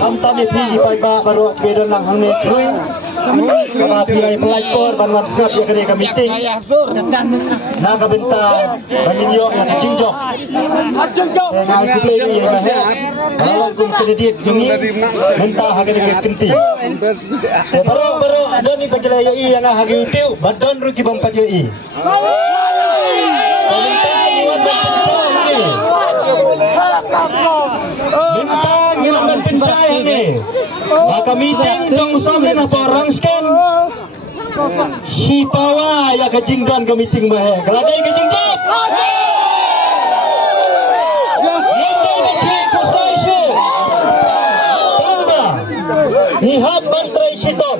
ทำตามที่ไปบ้าบารอกเบดนังหังเนตรุยกบาปีไรพลายกอร์บันวันเสียบยากระเดกมิตินาคาเบนตาบันยองyang jinjok ngai kuplay ni yang lawan kum kredit jungi mentah harga dekat kenti baru ada ni pakai yoi yang harga utiu badan rugi bampat yoi bintang yang dan pensai ni maka meeting jong sampai apa orang scan si pawa ya ke jingdan ke meeting bahe kalau ada ke jingdan Nihab bantrai siton.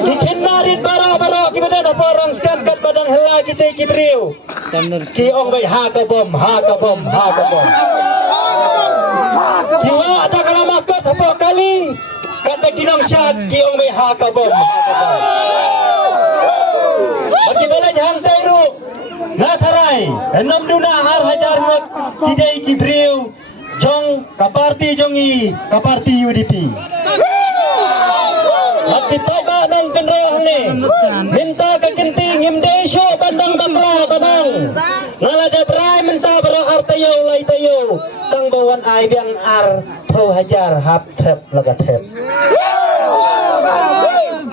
Dikinarit bara-bara kita ada orang sekan kat badan helai kita kibriu. Ki ong bai ha ka bom. Kiwa ada kalau makot apa kali kata kinong syat ki ong bai ha ka bom. Bagi bala hantai ru. Na tharai. Enam duna har hajar mot kidai kibriu. Jong kaparti jongi kaparti UDP Hati taba nang kenroh ni minta ke kenting himdesyo bandang bakla banang ngalada berai minta bera artayo lai tayo tang bawan ai biang ar thau hajar hap thep laga thep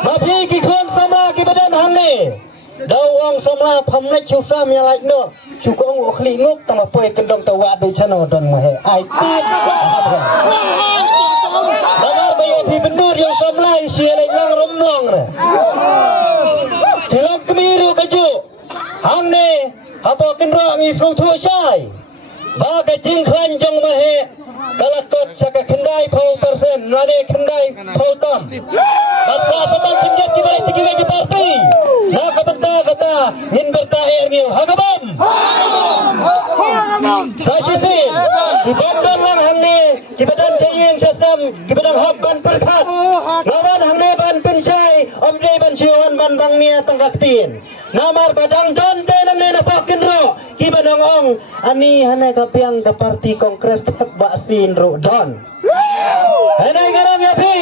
mapi ki khon sama ki badan hamne dawang sama phamna chufam ya lai no Cukong ukli nguk tama poy kendong tawa do chano don mahe ai tit Bagar bayo pi bendur yang samlai sialai lang romlong re Tilang kemiru kaju Hamne apa kendra ngi su thu sai ba ka jing khan jong mahe kalakot saka kendai phau persen nade kendai phau tam basa sabang sinjat kibai cikibai di parti na kabenta kata nin bertaher ngiu hagabam Sasisin Kibandang lang hamne Kibadan saying sasam Kibadang habban perkat Lawan hamne ban pensay Omde ban siyon ban bang niya tangkaktin Namar badang don Tenam nena pakin ro Kibadang ong Ani hanay kapiang Kaparti kongres tak baksin ro don Hanay garang yapi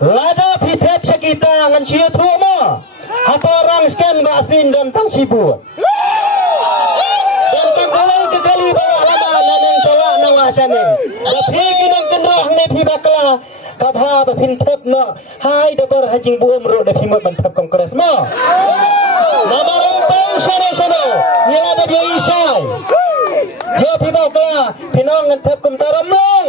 Lada pitep sakita Ngan siyo tumo Apa orang scan baksin don tang sibut Kalau kekali bawa lama nanang sawa nawasanin. Tapi kinang kenroh ne pi bakla kabha bapintep no. Hai dabar hajing buom ro de pimot bantep kongres mo. Namarampang sano. Ya da dia isai. Dia pi bakla pinong ngantep kumtaram mong.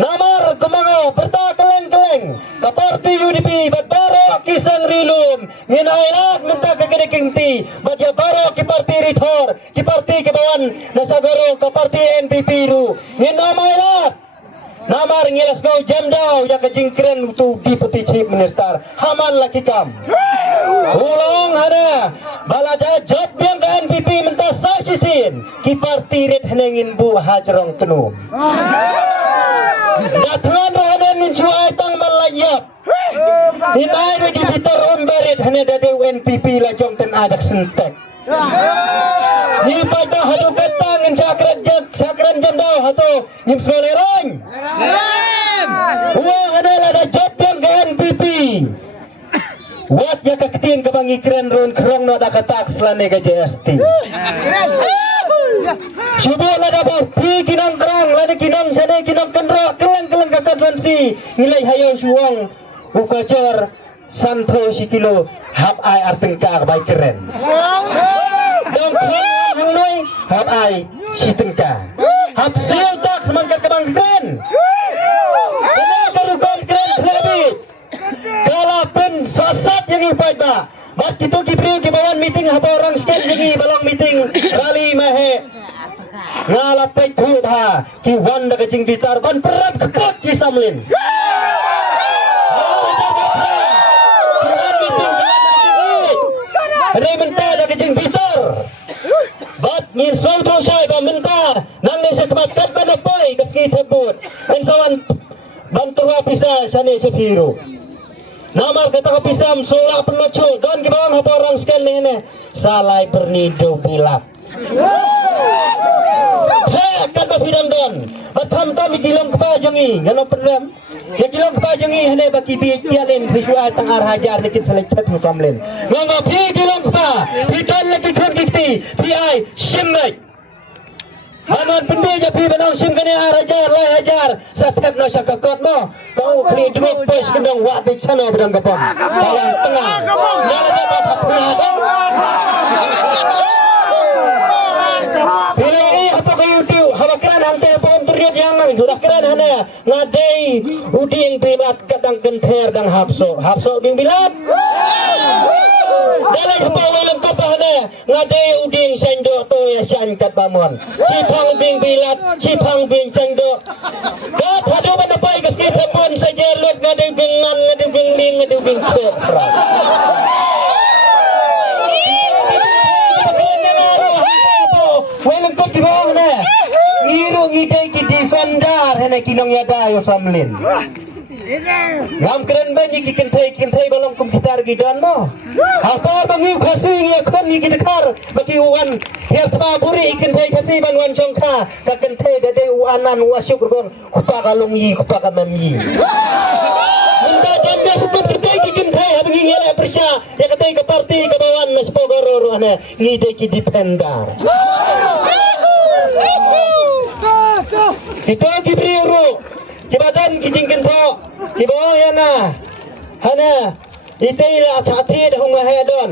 Namar kumango berta keleng-keleng. Kaparti UDP batbaro kisang rilum. Nginairat minta kegedekingti. Bagya baro ki parti rithor. Ki parti ke bawan nasagaro ke parti NPP ru. Nginamairat. Namar ngilas no jamdau ya kejingkren tu deputy chief minister. Haman laki kam. Ulong hana. Balada job yang ke NPP minta sasisin. Ki parti rit henengin bu hajrong tenum. Datang rohanan nincuai tang malayap. Hinay na di bitar umberit hanya dade NPP la jong ten adak sentek. Ni pada hadu katang in sakran jamdau hato nim solerang. Uang ada la job yang ke NPP. Wat ya kaktin ke bangikren ron krong no da katak selane ke JST. Subuh la da pi kinang krang la kinang sane kinang kendra keleng kakadwansi nilai hayo suang ukacor santro sikilo hap ai arteng ka bai keren dong khen hang noi hap ai si tengka hap sil tak semangkat kebang keren kena karukan keren lebih kalapen sasat yang ipai ba bat kitu kipriu kibawan meeting hap orang sken jadi balong meeting kali mahe ngalapai tu tha ki wan da kecing bitar ban perap kekot ki samlin Hari mentah dah kecing Peter. Bat ni sautu saya mentah. Nang ni setempat kat mana poi keski tebut. Dan sawan bantu apa bisa sana sepiru. Namar kata kapisam sola penucu don ke bawah apa orang sekian ni salai bernido bilap. Hei kata fidam don batam tam kilong kepajongi ngano pendam ya kilong kepajongi hene baki bi kialin visual tangar hajar dikit selektat musamlin ngamo pi kilong kepa fidan lagi kon kiti pi ai shimai Hanon pendi je pi benang sim kene hajar lai hajar satep no sakakot mo kau kli dua pos kendong wat di sana bedang kapam kalang tengah nyala apa puna Bila ini apa kau YouTube hawa keran hantai apa internet yang sudah keran hana ngadai uding primat kadang kenter dang hapso bing bilat dalam apa walang kapahna ngadai uding sendo to ya san kat bamon sipang bing bilat sipang bing sendo kat hadu manapai gaskit hapon saja lut ngadai bingan ngadai bing ling ngadai bing sepra walang kop di bawah na ngiru ngidai ki defender hana kinong yada yo samlin ngam keren banyi ki kentai balong komputer gidan mo apa bangi khasi ngi khon ngi kidekar baki uan her tma buri kentai khasi ban wan jongkha ka kentai dade uanan wasyuk gon kupa kalung yi kupa kamami minta jambe sebut kentai ki kentai abangi ngere persya ya kentai ke parti ke bawan spogoro ana ngidai ki defender Ito kibriru kibadan kijingkin to kibawa yana hana itay la chati dahong mahedon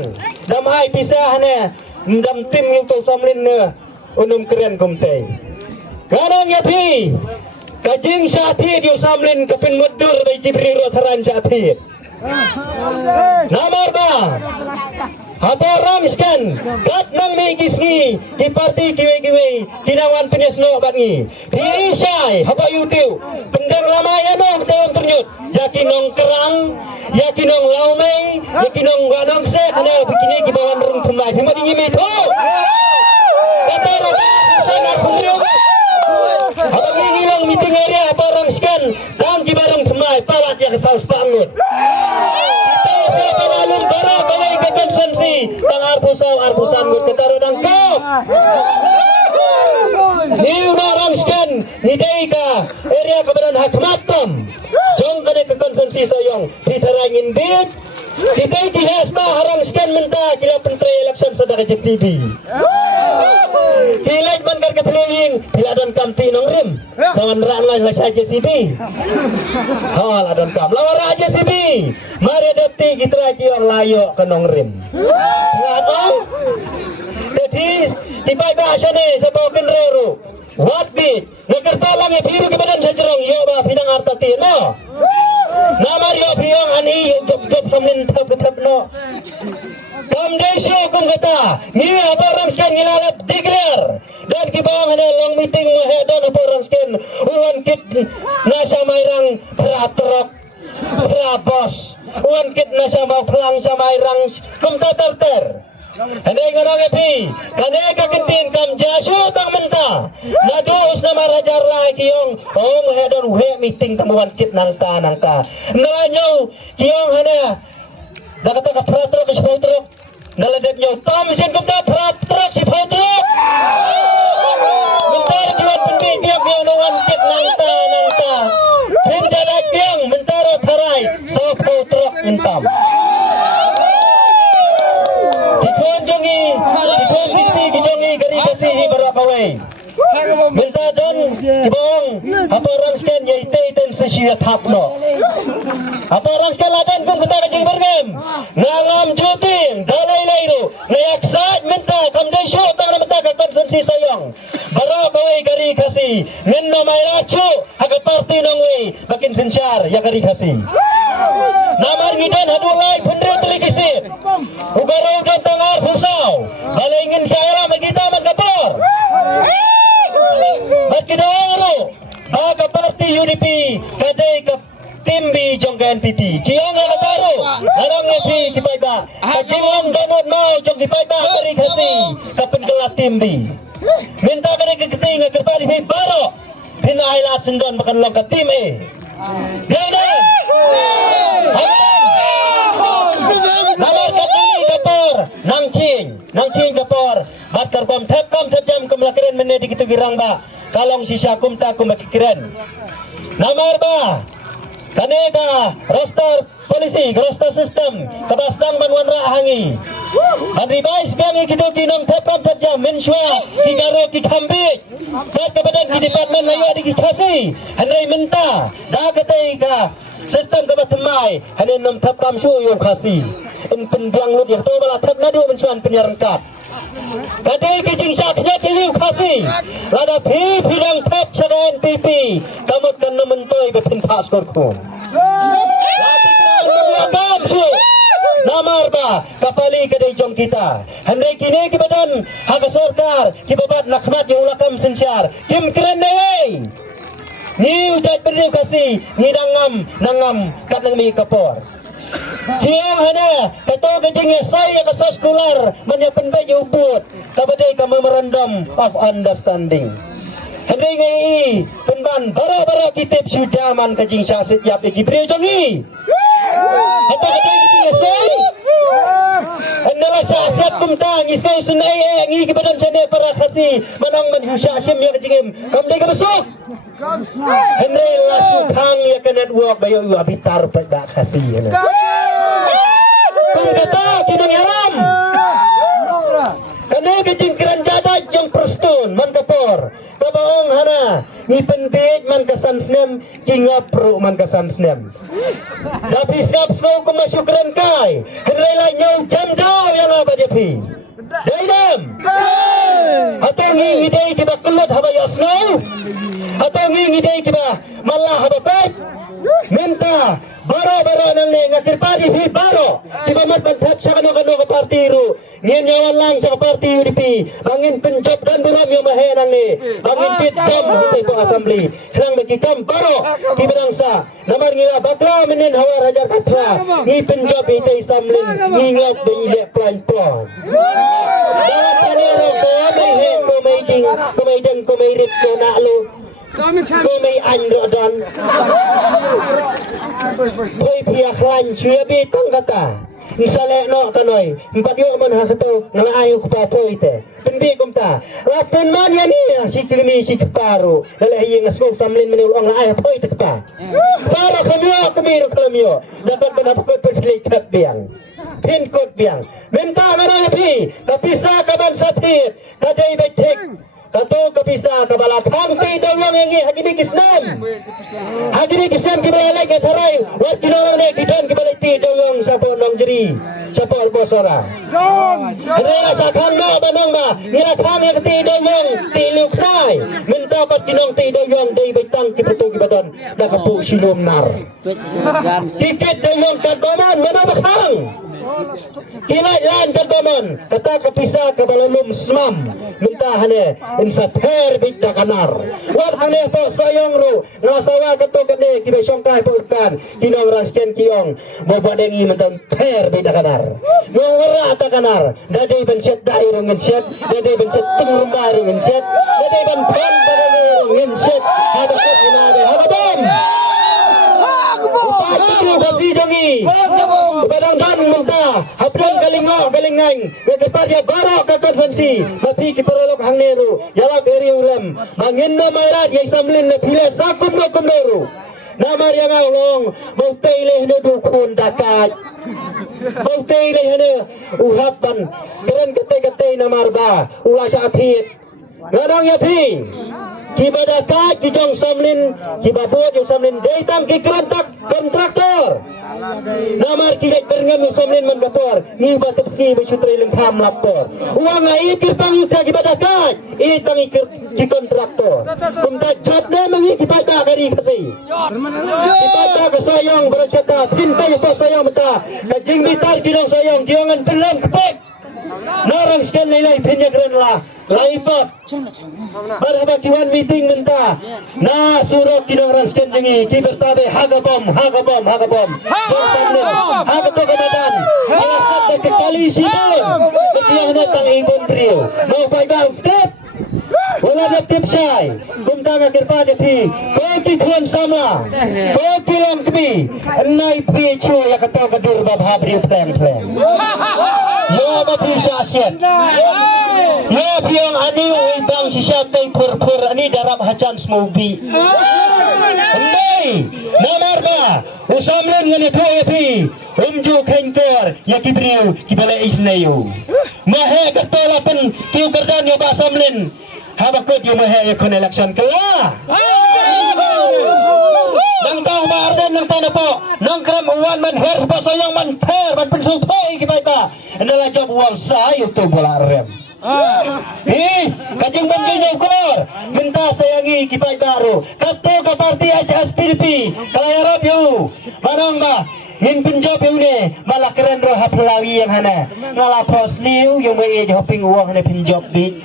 damai pisah hana dam tim yung to samlin na unum keren kumtay ganang yapi kajing chati dio samlin kapin mudur bay kibriru tharan chati namar ba Haborang skan kat nang may gisngi di parti kiwe kinawan penyesno batngi diisay haba YouTube pendang lamaya no taon ternyut yakinong kerang yakinong laumay yakinong wanong se ana begini gibawan rung thumai phima dingi meto kata sana khumyo haba ngilang meeting area haborang skan dang gibarung thumai palat ya kesaus pangut tang arbusan gut ketarudang kau ni orang skan ni deika area kebadan hakmatam jong kene ke konvensi soyong ditarangin bid kita dihasma harang skan menta kila pentri election sedang JCB hilai bangkar ketuluying hiladon kamti nong rim sawan ran lah sa JCB hal adon kam lawara JCB mari dapti kita kiong layo ke nong rim ngadong jadi tiba bahasa ni sebawa kenrero what bit nakertalang ya biru kebadan sajerong yo ba pinang artati no namar yo biang ani job samlin tetap no kamdesyo kum kata ni apa orang sekian ngilalap declare dan kibawang ada long meeting mahedon apa orang sekian uwan kit nasa mairang peratrok perabos uwan kit nasa mau pelang samairang kum tatarter Handai ngarang epi, kane kakentin kam jasu tang menta. Nadus nama rajar lai kiong, mahedon uhe meeting temuan kit nangka. Nalanyo kiong hana, dakata ka pratrok si pautrok, naladep nyo tam sin kumta pratrok si pautrok. Mentar kiwan pendi kiong kiong kit nangka. Pinjalak kiong mentaro tarai, so pautrok intam. Dijongi gari kasih berakawai. Minta don kibong apa orang sekian ya iten sesiat hapno. Apa orang sekian ladan kung kita kajing bergem. Nangam juting dalai lairu. Nayak saat minta kamdesyo tang namata ka konsensi sayang. Berakawai gari kasih. Nenno may racu haga parti nongway bakin sensyar ya gari kasih. Namar ngidan hadulay pendri telikisip. Ugaraw don tangar pusau. Balingin syara magita magkapor. At kinaoro baka parti UDP kadai ka timbi jong ka NPT kiyong nga kataro narang FP kipayba kajimong damod mau jong kipayba kari kasi kapengkala timbi minta kani kagiti nga kapari may baro pinailat sundon makanlong ka tim Ganon! Namar kapali kapor nang ching kapor batar kom thep jam kum lakiran mene dikitu girang ba kalong sisa kum ta kum kikiran namar ba kanega roster polisi roster system kabastang banwan ra hangi Andri Bais biang kita kinong thep jam mensua kigaro ki khambi kat kepada ki department layu di kasi handai minta da katai ka sistem ka bathmai hanin nom thep kam su yung kasi in penbiang lut yang tu bala thep nadu mencuan penyerangkap kadai ki jingsa khnya chiliu kasi lada phi phidang thep chagan pp kamut kan mentoi be phin khas kor khum lati su namar ba kapali kadai jom kita handai kini ki badan hak sarkar ki babat lakhmat yung lakam sensyar kim keren nei ni ujat beriu kasi ni nangam kat nang mi kapor hiang hana kato kajing saya ka sekolah manya penbai ubut kabadai ka memorandum of understanding handai ngai penban bara kitip sudah man kajing syasit yap iki beriu jongi apa kadai kajing saya adalah syasit kumtang isai sunai ngi ki badan chane para khasi manang manhusya sim ya kajing kamdai ka besok Henry lah sukhang ya kanan uak bayo ua bitar pada khasi ya. Kung kata kinang yaram. Kanay kajingkiran jada jang prestun man kapor. Kabaong hana ni penbet man kasan snem kingapro man kasan snem. Tapi siap slow kumasyukran kai. Henry lah nyau jam daw yang apa dia pi. Daidam. Atau ngi idei kita kelut haba yasnau. Atau ngingidai kita malah hababait minta baro nang ngakir padi hi baro tiba mat bantat sa kano ka parti ru ngin yawan lang sa parti UDP bangin pencap dan buram yung mahe nang ni bangin pitjam hutay po assembly nang magkikam baro tiba sa namar ngila bakla minin hawar hajar katra ngi pencap hitay samlin ngingap da ile plan dalam kanero ko may he ko may rit ko naklo cô mấy anh rõ ràng tôi phía khoan chưa biết tăng kata misalnya no kanoi empat yo man hakato ngala ayo ko pa po ite pendi kumta lapun man yan ni si kimi si keparo dala hiye ngasgo samlin menul ang ayo po ite pa para kamio kamio dapat mendapat perlihat biang pin code biang minta ngara pi tapi sa kaban sapit kadai betik Kato kapisa kabala kampi dawang yengi hagini kisnam kibala lagi tharai wat kinawang ne kidan kibala ti dawang sapo nong jeri sapo bosora rela sakang no banong ma ngira khang yang ti dawang ti luknai minta pat kinong ti dawang dei betang kipetu kibadan da kapu sinom nar tiket dawang kan baman mana bakhang kilai lan kan baman kata kapisa kabalalum smam minta hane insa ther bidda kanar wat hane to sayong ru ngasawa kato kade kibe songkai peukan kinong rasken kiong bobadengi mentan ther bidda kanar ngora ta kanar dade bencet dairo ngencet dade bencet tungrumari ngencet dade ban pan badane ngencet ada kut inabe habam Upati basi jongi Padang dan minta Haplan galingang Kepat ya barok ke konvensi Mapi kiparolok hang neru Yalap eri ulam Mangin na mayrat Yang samlin na pila Sakum na kumneru Namar yang awlong Mau taileh na dukun dakat Mau taileh na Uhapan Keren katay namar ba Ula sa atit Ngadang yapi Kibadaka kijong samlin kibabot yung samlin datang kontraktor namar kilek berngam yung samlin man bapor ngiba tapos ngiba syutre lang ham laptor uang ikir pangika kibadaka itang ikir ki kontraktor kumta job na mangi kibada kari kasi kibada kasayang berkata pintay pa sayang mata kajing bitar kinong sayang kiyangan pelang kapag narang sekian nilai pinyak ren lah laipot berapa kiwan meeting minta na suruh kinong rasken jengi kibertabe hagabom hagato kamadan alasat ke kali sibon ketiang natang ibon trio mau pai bang tep Wala na tipsay. Kung tanga kirpa di ko kituan sama. Ko kilang kami. Nai PHO ya kata kadur babhabri plan. Yo mapi syasiat. Yo piang ani ibang sisyatay pur ani darab hajan smobi. Nai namar ba usamlen ngani PHP. Umju kengkor ya kibriu kibala isnayu. Mahe katola pen kiu kerdan yo ba samlen. Habakot yo mahe ya kon election kala. Nang bang maardan nang tana po. Nang kram uwan man her pa sayang man per man pensu toy kibay pa. Andala job uang sa yo to bola rem. Kajing bangkay niyo kor. Minta sayangi kibay baru. Kato ka parti HSPDP. Kalayarap yo. Barang ba? Min penjob yung ni malakran ro haplawi yang hana ngalapos niu yung may hopping uang hana penjob di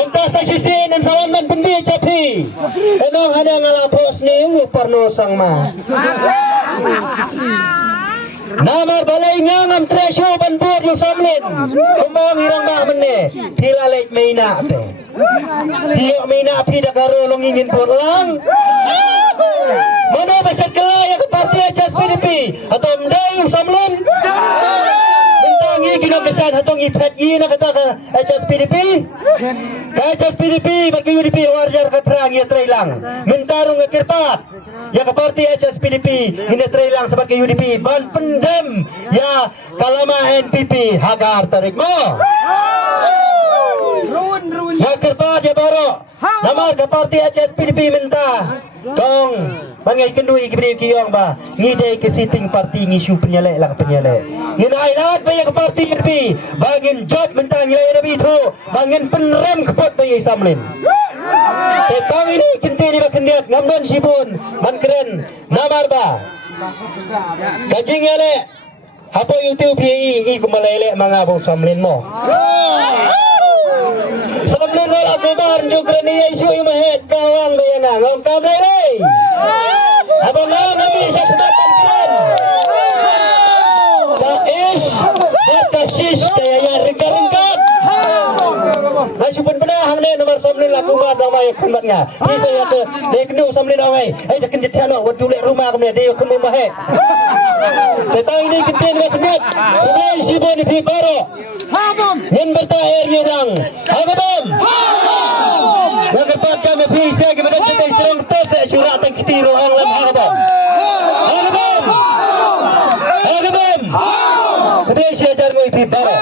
minta sa sisi nan sawan man pendi capi enong hana ngalapos niu parno sang ma namar balay nga ngam tresyo banbur yung samlin kumbang hirang ba mene pilalait may na pe hiyo may na pi dagaro longingin po lang mana masyad kalaya ke parti HSPDP atau mendayu samlin mentangi ginagasan atau ngipet na kata ke HSPDP ke HSPDP bagi UDP warjar ke perang ya trailang mentarung ke kirpat ya ke parti HSPDP ini trailang sebagai UDP ban pendem ya kalama NPP hagar tarik mo ya kirpat ya baru nama ke parti HSPDP minta kong mangai kendui kibri kiyong ba ngidai ke sitting parti ngisu penyalek lang penyalek nginai lat bayang ke parti UDP bangin job mentang nilai nabi itu bangin penrem kepot bayi samlin tetang ini kinti ni bakendiat ngamdan sibun man keren namar ba kajing elek apa YouTube PI kumalele mga abong samlin mo samlin wala kubar juga ni isu imahet kawang bayana ngom kamlay lay abang lang nabi sa kumatan kan kais berkasis kaya yang ringkat masih pun penahang ni nomor samlin laku mat namai kumbat nga bisa ya tu dia kendu samlin namai dah kenjit tiano buat dulek rumah kemana dia kemu mahet tetang ini kentin kenjit kumai sibon di piparo Yen bertahir yang Agabam Nagapat kami bisa kepada cetai serang Tesa syurak tak ketiru Ang lam Agabam Agabam Agabam Kepada siajar mo ipiparo